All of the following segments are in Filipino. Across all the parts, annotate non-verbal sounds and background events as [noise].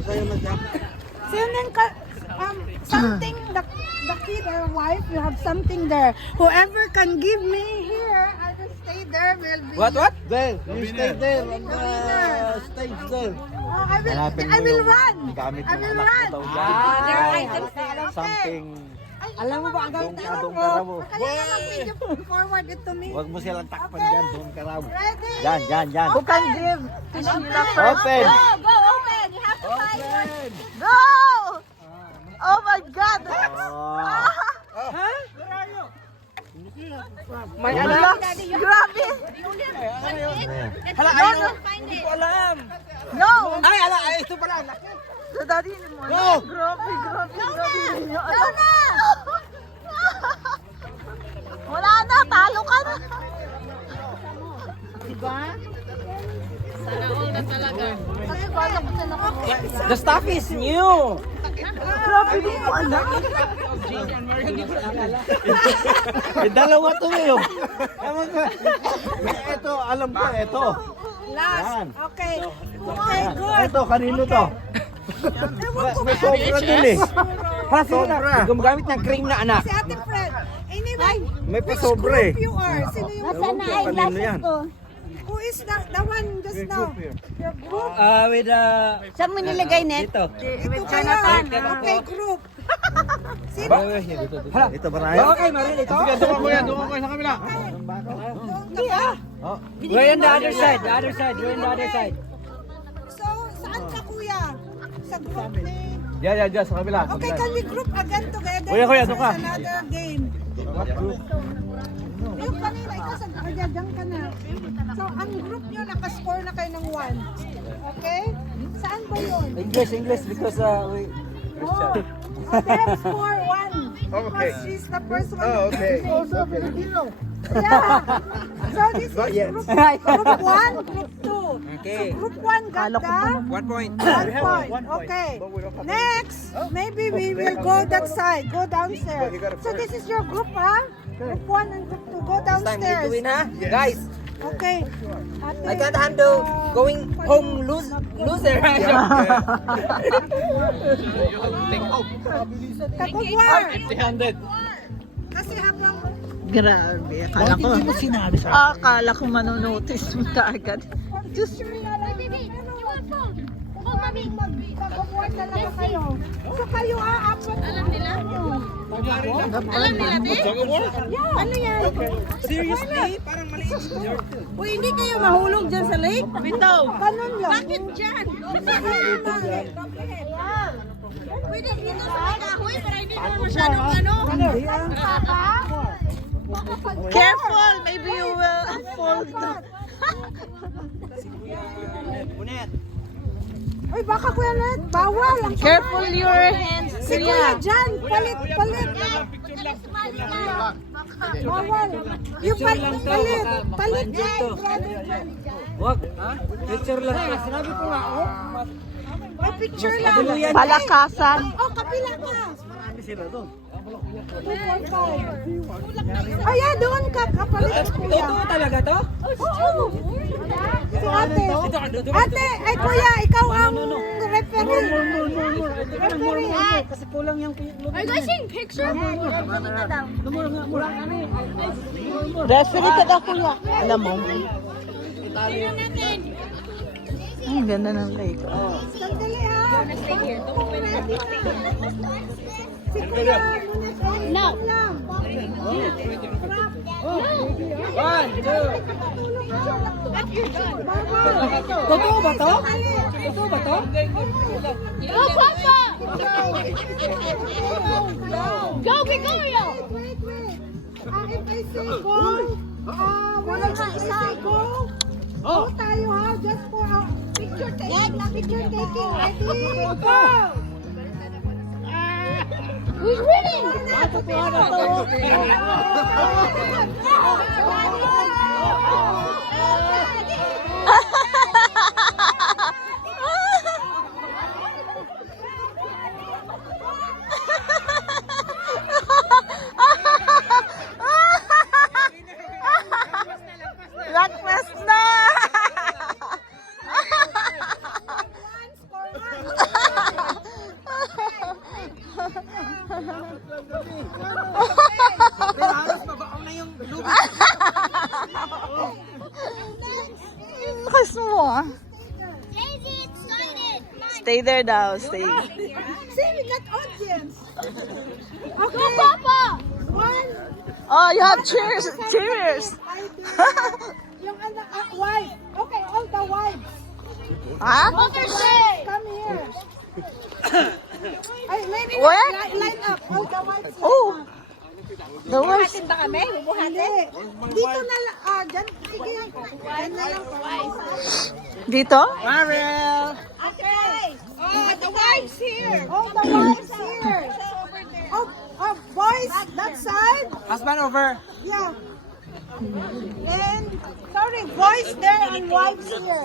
Sa'yo na um, something, the, the kid or wife, you have something there. Whoever can give me here, I will stay there, will be... What, what? There. You stay there on the stage there. Oh, I will, I will run. I will run. Ah, there are items there. Okay. Something. Ay, Alam mo ba ang Doon gagawin ka, doon ko? ka raw. Kaya na mag-video forward it to me. Huwag mo silang takpan Okay. dyan. Doon ka raw. Ready? Dyan, dyan, dyan. Who can give to Sheila first? Open. Go, go, open. You have to find one. Open. No! Oh my God! Oh. May alam? Grabe! Hala, No, no. Hindi ko alam. No! Ay, ala, ay, ito pala. Sa daddy mo. No! Grabe, grabe, The stuff is new. Grabe, mo alam. Eh, dalawa to eh. oh. Ewan ko. Ito, alam ko, ito. Last. Okay. Okay, good. Ito, kanino to? May sobra dun eh. Sobra. Gumagamit ng cream na anak. Si Ate Fred. Anyway, May which pasobra eh. group you are? Sino yung Ewan ko, kanino yan. Who is the, the one just now? Your group? Ah, with uh, Saan mo nilagay net? Dito. Ito kayo. Okay, group. [laughs] Sino? Hala, ito ba na yun? Okay, Maril, ito. Doon ko yan, doon ko sa kabila. Hindi ah. Oh, We're on the other side, the other side, we're on the other side. So, saan ka kuya? Sa group ni... Yan, yan, yan, sa kabila. Okay, can we group again together? Kuya, kuya, doon ka. another game. Yung dyan ka na. So, ang group nyo, nakascore na kayo ng 1. Okay? Saan ba yun? English, English, because uh, we... Oh, oh they have score 1. Because she's the first one. Oh, okay. Also Filipino. Yeah. So, this is group, [laughs] group 1, group 2. Okay. So, group 1 got the... One point. One point. Okay. Next, maybe we will go that side. Go downstairs. So this is your group, huh? Group one and group two. Go Time we downstairs. to win, ha? Guys, Okay. Ate, I can't handle uh, going home lose, loser. [laughs] [laughs] Kagugwar. 300. Kasi habang Grabe, akala ko. Hindi mo sinabi sa Akala ko manonotice mo kaagad. Diyos. Pero mag-kagugwar talaga kayo. So kayo ah, apat. Alam nila? Alam nila, Yeah. Ano yan? Seriously? Parang maliit. Uy, hindi kayo mahulog dyan sa lake? Bitaw. Ganun lang. Bakit dyan? Pwede dito sa kahoy, pero hindi naman masyadong ano. Careful, maybe you will fall down. Uy, baka kuya Let, bawal. Ang Careful your hands. Si kuya dyan, palit, palit. Bawal. Yung palit, palit, palit dyan. Wag. Picture lang. Sinabi ko nga, oh. May picture lang. Palakasan. Oh, kapila ka. Marami sila doon. Oh, yeah, doon ka. Kapalit ka, kuya. Totoo talaga to? Oo. Si ate. Ate, ay kuya, ikaw ang referee. Referee. Kasi kulang yung Are you guys taking pictures? Referee ka daw, kuya. Alam mo. Ang ganda ng lake. Oh. Sandali ha. Si kuya. No. One, two. Totoo ba to? Totoo ba to? Go, Papa! Go, Gregorio! Ah, if I say go, ah, wala na isa. Go. Go tayo ha, just for a picture taking. Picture taking. Ready? Go! Who's winning! There daw, stay. See, we got audience. Go, Papa. One, Oh, you have cheers, cheers. [laughs] yung anak, ah, wife. Okay, all the wives. Ha? Mother's Day. Come here. [coughs] Ay, line, Where? line, line up. All the wives. Oh. The worst. ba kami? Hindi. Dito na lang. Ah, dyan. Sige. Dyan na lang. Dito? Okay. Oh, the wives here. Oh, the wives here. Oh, oh, boys, that side. Husband over. Yeah. And, sorry, boys there and wives here.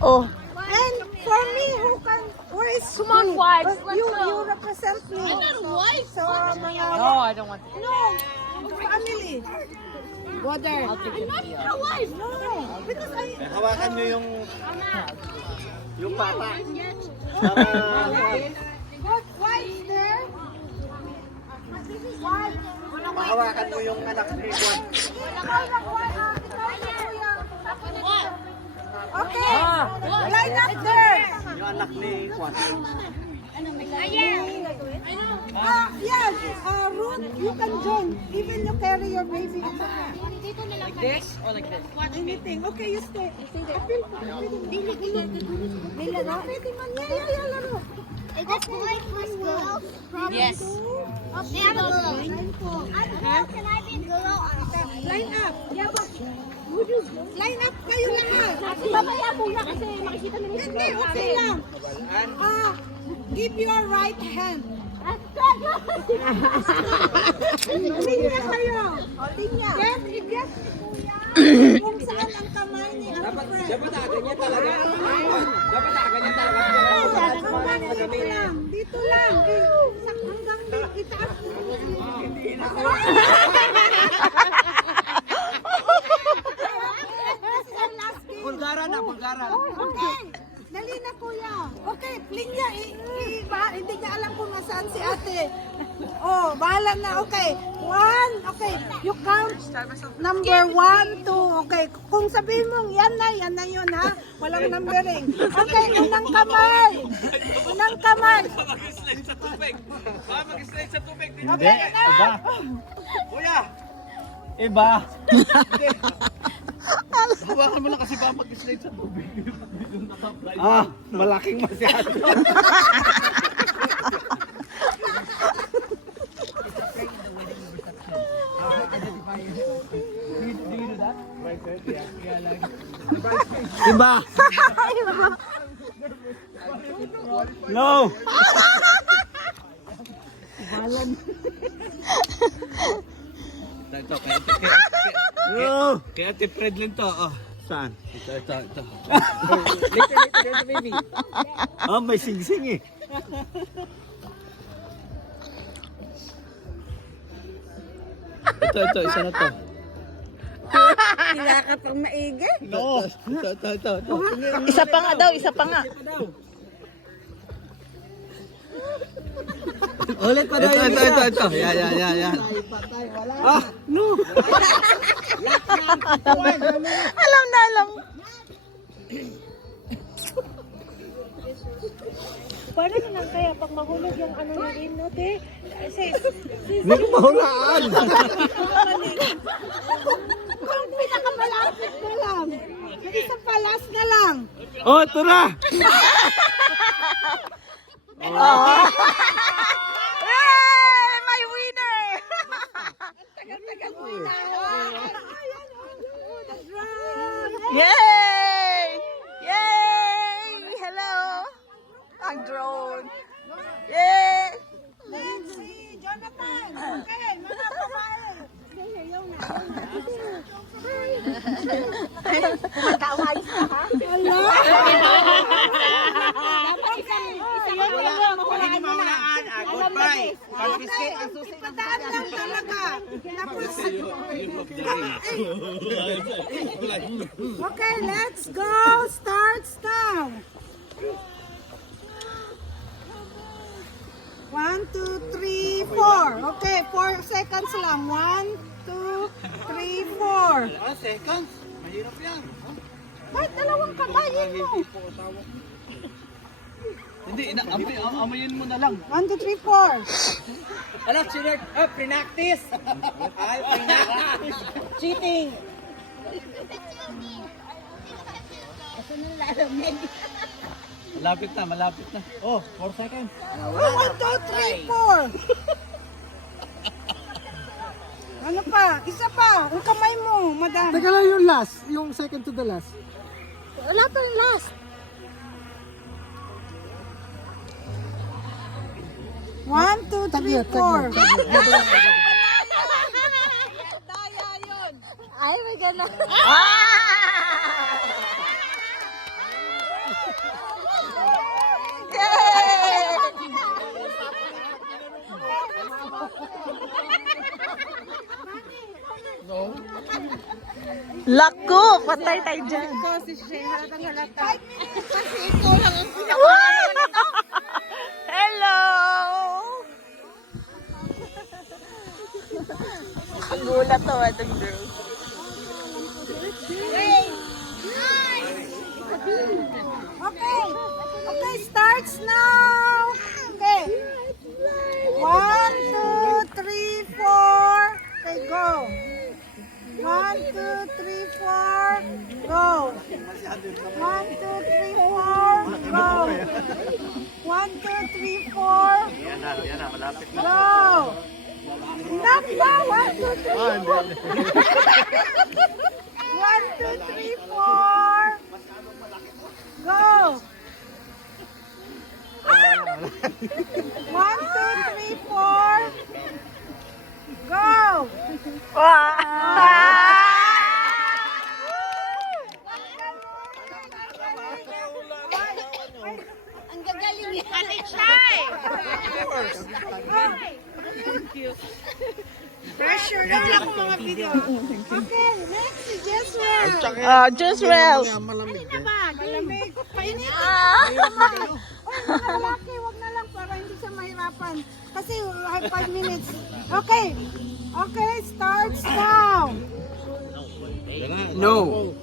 Oh. And for me, who can, where is Come on, me? wives, you, go. you represent me. I'm not a wife. So, mga, No, I don't want to. no, family. Brother. I'm not your wife. No, because I, Hawakan nyo yung yung pata. what, wives there? Wives. Hawakan mo yung anak ni Juan. Wife. Ah? Okay, line up there. Yung anak ni Juan. Ah, yes, uh, Ruth, you can join. Even you carry your baby. Dito na lang. This or like this? Anything. Okay, you stay. Apil ko. Dili, dili. May laro? Pwede man. Yeah, yeah, yeah, laro. Is this boy plus girl? Yes. Okay, I'm a girl. Line po. I'm a girl. Can I be a girl? Line up. Yeah, but would you line up kayo lahat? Babaya muna kasi makikita nila Hindi, okay lang. Ah, give your right hand. Linya kayo. O, linya. Then, i-guess ni Kuya kung saan ang kamay ni Fred. Dapat ah, talaga. Dapat ah, talaga. Dito lang. Eh, sa- dito. Itaas. Bulgaran na, Bulgaran. Okay. Dali na kuya. Okay, Linya, i, i, ba, hindi niya alam kung nasaan si ate. Oh, bahala na. Okay. One. Okay. You count number one, two. Okay. Kung sabihin mong yan na, yan na yun ha. Walang numbering. Okay, unang kamay. Unang kamay. Hindi, iba. Kuya! Iba. [laughs] Hawakan mo na kasi baka mag-slide sa tubig. ah, malaking masyado. Iba. No. Ito, kaya ito, kaya, kaya, kaya ate Fred lang to. Oh. Saan? Ito, ito, ito. later, later, later, baby. Oh, may singsing eh. Ito, ito, isa na to. Kaya ka pang maigi. No. Ito, ito, ito, ito. Isa pa nga daw, isa pa nga. Ulit pa daw ito, ito, ito, ito. Yan, yan, yan, yan. Ah, no. Alam na alam. Paano naman kaya pag mahulog yung ano na rin, no, te? Sis, Hindi ko mahulaan. kung pinakamalapit na lang. Isang palas na lang. Oh, ito na. Yay! [laughs] Oh. Yay! Kamayin mo. Hindi, ina, amoy, am- amoyin mo na lang. One, two, three, four. Alam, sinert, ah, pre-practice. Ay, pre-practice. Cheating. Malapit na, malapit na. Oh, 4 seconds. One, two, three, four. Ano pa? Isa pa. Ang kamay mo, madam. Teka lang yung last, yung second to the last. Wala pa yung last. One, two, three, four. Daya yun. [laughs] Ay, may [laughs] gano'n. Lako, patay tayo dyan. Kasi siya halatang halata. Kasi ikaw lang ang Hello! Kagulat to, itong girl. Okay. Okay, starts now. Okay. One, two, three, four. Okay, go. One, two, three, four. Go. One, two, three, four. Go. One, two, three, four. Go. Enough na. One, two, three, four. [laughs] One, two, three, four. Go. Ah! One, two, three, four. Go. Ang gagaling niya. Try! Pressure na lang ako mga video. Okay, next si Jeswell. Ah, just well. Malamig. Painit. Ah. Oy, mga lalaki, wag na para hindi siya mahirapan. Kasi I have five minutes. Okay. Okay, starts now. No.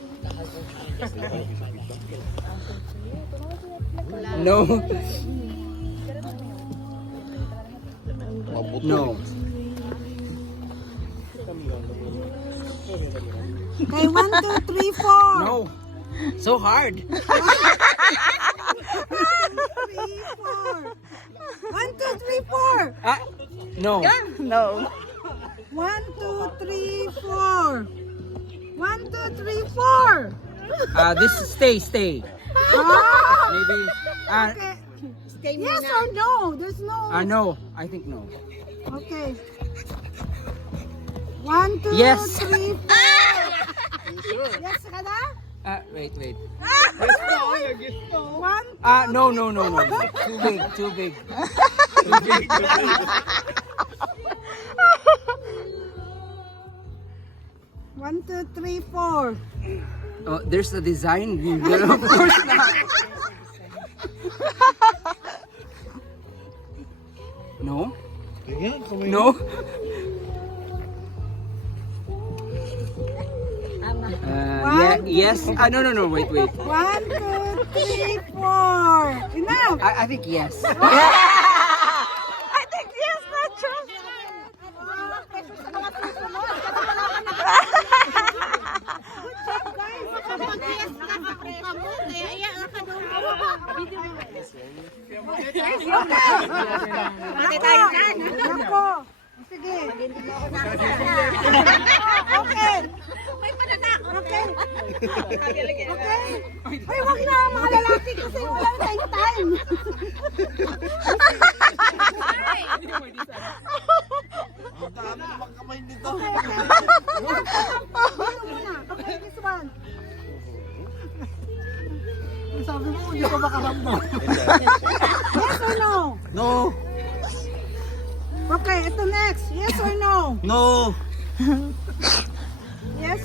No. No. Okay, one, two, three, four. No. So hard. [laughs] Three, four. One, two, three, four. Ah, no. No. One, two, three, four. One, two, three, four. Ah, this stay, stay. Ah, Maybe. Ah, okay. Yes or no? There's no. ah, no. I think no. Okay. One, two, Yes. three, [laughs] four. Yes ka na? Ah, wait, wait. One, Ah, no, no, no, no. Too big, too big. [laughs] Too big, too big. one, two, three, four. Oh, there's a design. of course not. [laughs] No? No? Uh, ye- yes. Ah, no, no, no. Wait, wait. One, two, three, four. Enough. I, I think yes. [laughs]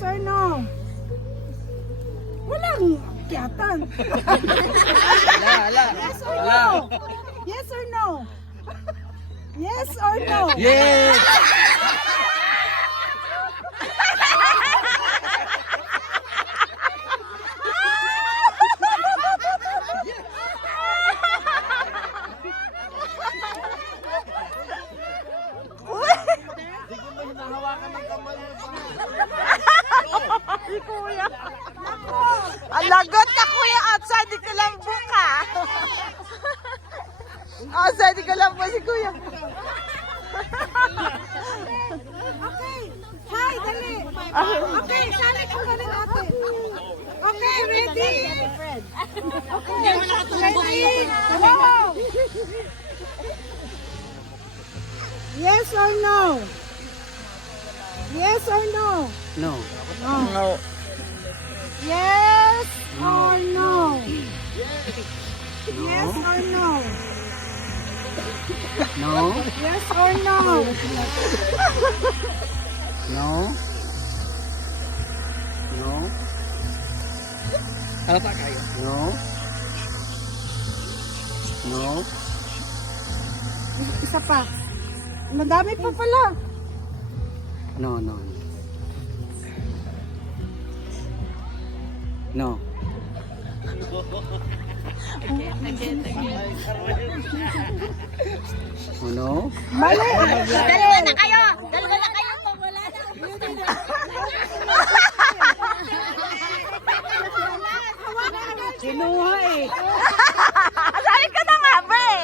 Yes or no? Walang kiyatan. [laughs] Wala, wala. Yes or no? Yes or no? Yes or no? Yes! Okay, ready? Wow! Yes or no? Yes or no? No. No. Yes or no? Yes or no? No? Yes or no? No? No? Halata kayo? No? No? Isa pa. Madami pa pala. No, no. No. Oh, no? Mali. Dalawa na kayo! Dalawa na kayo! Wala na. Kinuha eh. [laughs] Sabi ka na nga ba eh.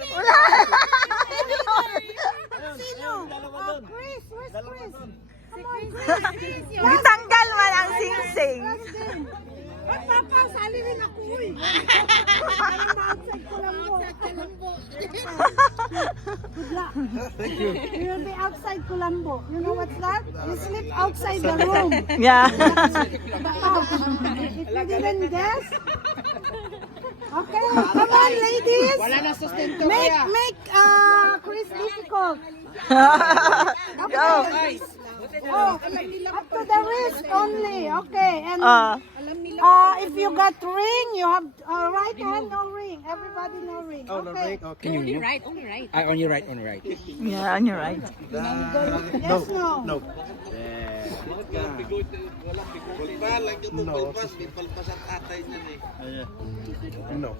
Wala. Sino? Oh, Chris. Where's Chris? Gitanggal man ang sing-sing. At papa, sali rin ako eh. Parang ma-outside ko lang po. Good luck. You will be outside Colombo. You know what's that? You sleep outside the room. Yeah. If you didn't guess. Okay, come on ladies. Make, make uh, Chris difficult. Go. Oh, up to the wrist only. Okay, and Ah. Uh, if you got ring, you have uh, right hand no ring. Everybody no ring. Oh, the Okay. break. Okay. Only right, only right. Ah, on your right, on your right. Yeah, on your right. Yes, no. No. No. No.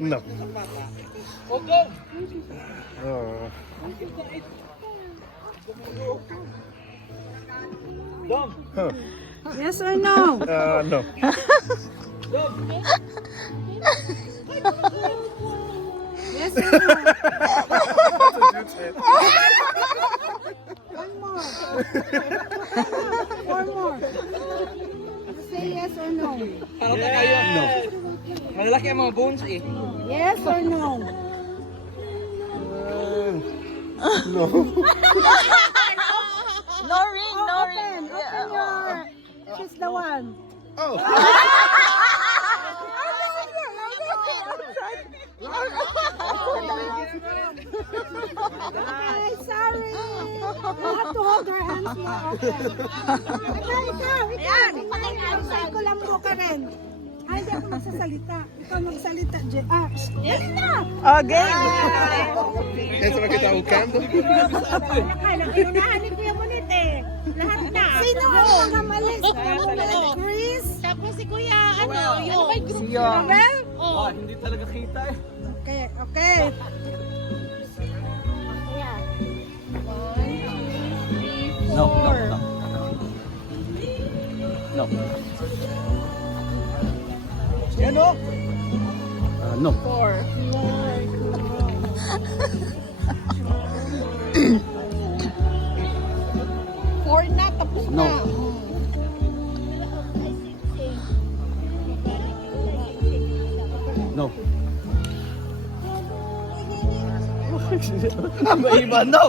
No. Oh. Huh. Yes or no? Uh, no. Yes or no? One more. One more. Say yes or no. Halata kayo. No. Malalaki ang mga bones eh. Yes or no? No. No ring, no Open. ring. Open your. She's the one. Oh. Okay, sorry. You have to hold her hands more. Okay. Ikaw, ikaw, ikaw. Outside ko lang mo ka rin. Ay, hindi ako magsasalita. Ikaw magsalita, Je. Ah, dali na. Okay. Ito na kita ukando. Sino ang nakamali? Chris? Tapos si Kuya, ano, yung... Si Yong. Oh, hindi talaga kita eh. Okay, okay. No, no, no. No. Yan o. Uh, no. Four na, tapos No. No. [laughs] May iba, no!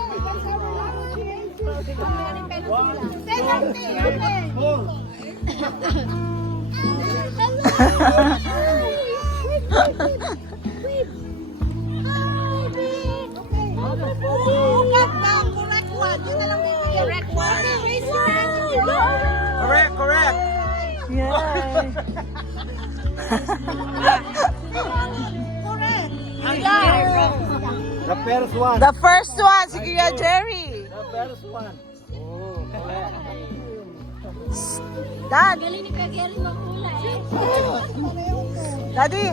at the correct correct. Correct. [laughs] The first one. The first one, si Kuya Jerry. One. Oh, correct. Dad, Galing ni Kagel magkulay. Daddy.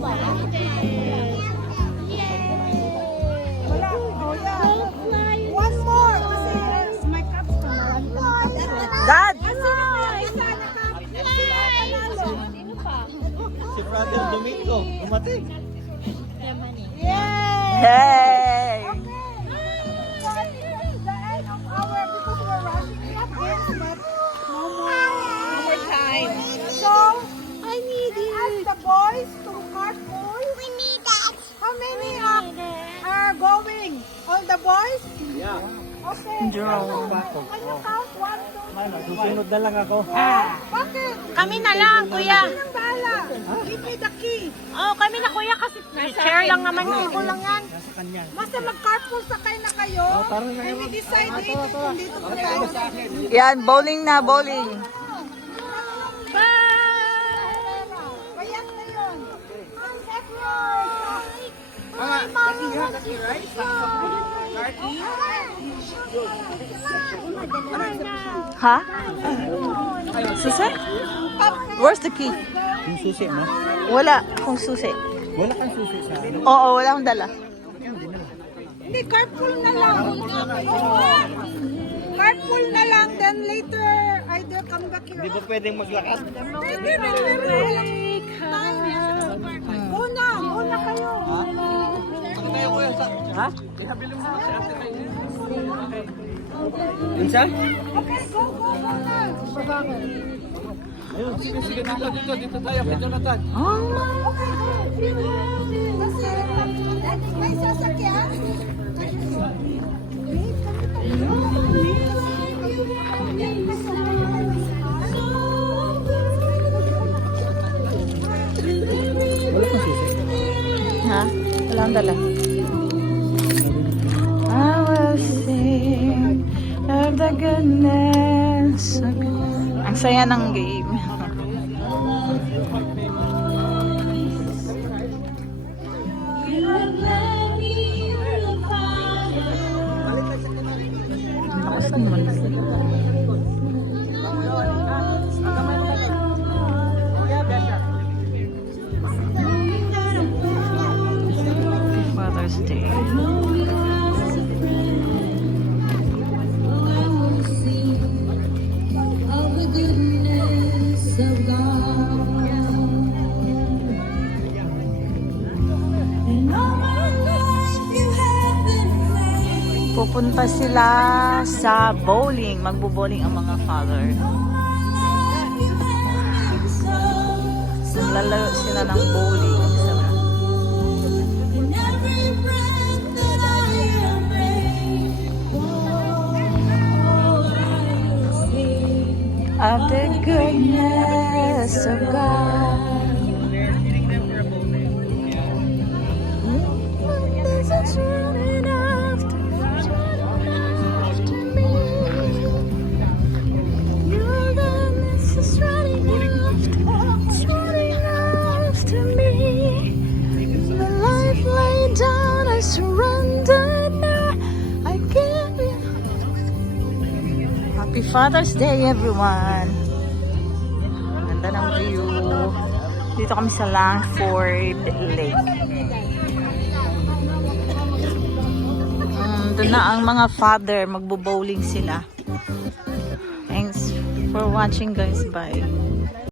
Wala. Mag-carpool sakay na kayo. parang and we decide dito kung dito po tayo. Yan, bowling na, bowling. Na what's Ha? Susi? Where's the key? Yung susi mo? Wala kung susi. Wala kang susi sa? Oo, wala akong dala. Hindi, carpool na lang. Carpool na lang, then later, either come back here. Hindi ba pwedeng maglakad? Pwede pero walang time. Una, una kayo. Ha? Minsan? Okay, go, go, go na. Ayun, sige, sige, dito, dito, dito tayo, kay Jonathan. Okay, go. Kasi, may sasakyan. Akong dala. I will sing of the goodness of Ang saya ng game. Pupunta sila sa bowling. Magbo-bowling ang mga father. Maglalaro sila ng bowling. Of the goodness of God. Father's Day, everyone! Ganda ng view. Dito kami sa Langford Lake. Mm, doon na ang mga father, magbo-bowling sila. Thanks for watching guys. Bye.